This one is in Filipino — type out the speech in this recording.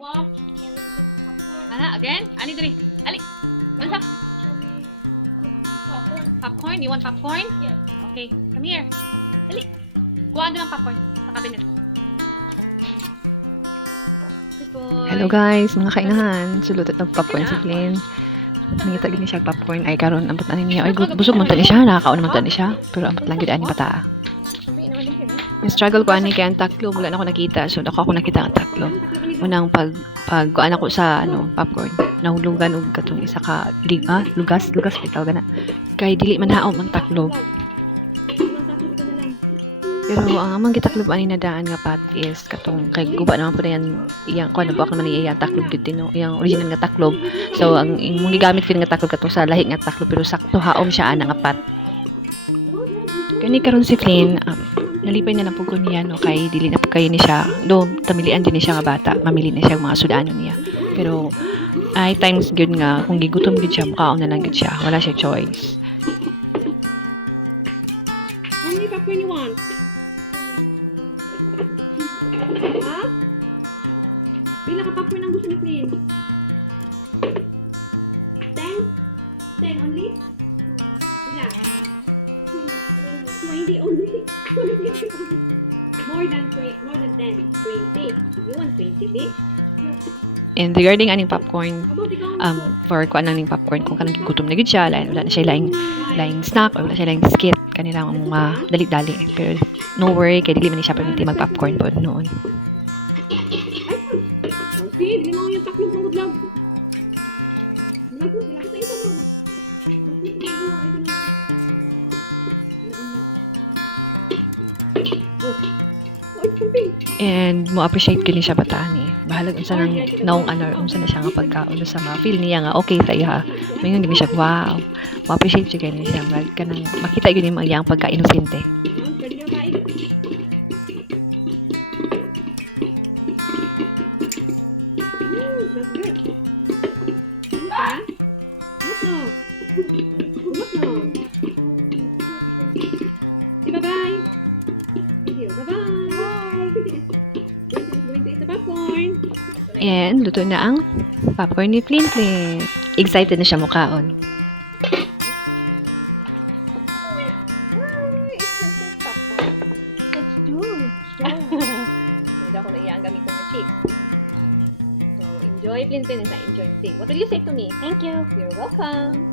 Mom, can we cook popcorn? Ana, again? Ali, dali. Ali. What's up? Can we cook popcorn? Popcorn? You want popcorn? Yes. Okay, come here. Dali. Kuha doon ng popcorn sa cabinet. Good boy. Hello guys, mga kainahan. Sulutot ng popcorn si Flynn. Nangita gini siya popcorn ay karon ambot ani niya. Ay busog man tani siya, nakakaon man tani siya. Pero ambot lang gid ani bata. Sabi naman din siya. Yung struggle ko ani kay ang taklo wala na ako nakita. So ako nakita ang taklo. Unang pag kuan ako sa popcorn. Nahulugan og katong isa ka lugas bitaw gana. Kay dili man haom ang taklo. Pero ang amang gitaklob ani na daan nga pat is katong kay guba naman po na yan iyang kuan ba ako naman iyang taklob gid no iyang original nga taklob. So ang imong gigamit feel nga taklob katong sa lahi nga taklob pero sakto haom siya ana nga pat. Kani karon si Flynn nalipay na lang pug niya no kay dili na pud kayo ni siya do tamilian din ni siya nga bata mamili na siya mga sudanon niya. Pero ay times good nga kung gigutom gid siya makaon na lang gid siya wala siya choice. How many popcorn you want? Ha? Pila ka popcorn ang gusto ni Flynn? 10? 10 only? Pila? 20 only? More than 10. 20. You want 20, babe? And regarding aning popcorn How about ikaw? for kuan ning popcorn kung kanang gutom na gid siya wala na siya laing snack or wala siya laing skit kanila ang dali-dali pero no worry kay dili man ni siya perminti mag-popcorn po noon. Oh, see, di mo yung taklog ng gudlog. Bilagos sa isa mo. Oh, it's jumping. And mo appreciate kini siya bata ni bahalag unsa nang naong unsa na siya nga pagkaon sa mga feel niya nga okay tayo ha mayon gini siya wow mo appreciate siya kini siya kanang makita gyud mo iyang pagka-inosente. Pwede ka kain. That's good. Ha? What no? What no? Say bye-bye. Video. Bye-bye. Going to eat the popcorn. And luto na ang popcorn ni Flynn. Excited na siya mukaon. It's true. Hindi ako na iyang gamit ng chip. So, enjoy, Flynn, and enjoy. What will you say to me? Thank you. You're welcome.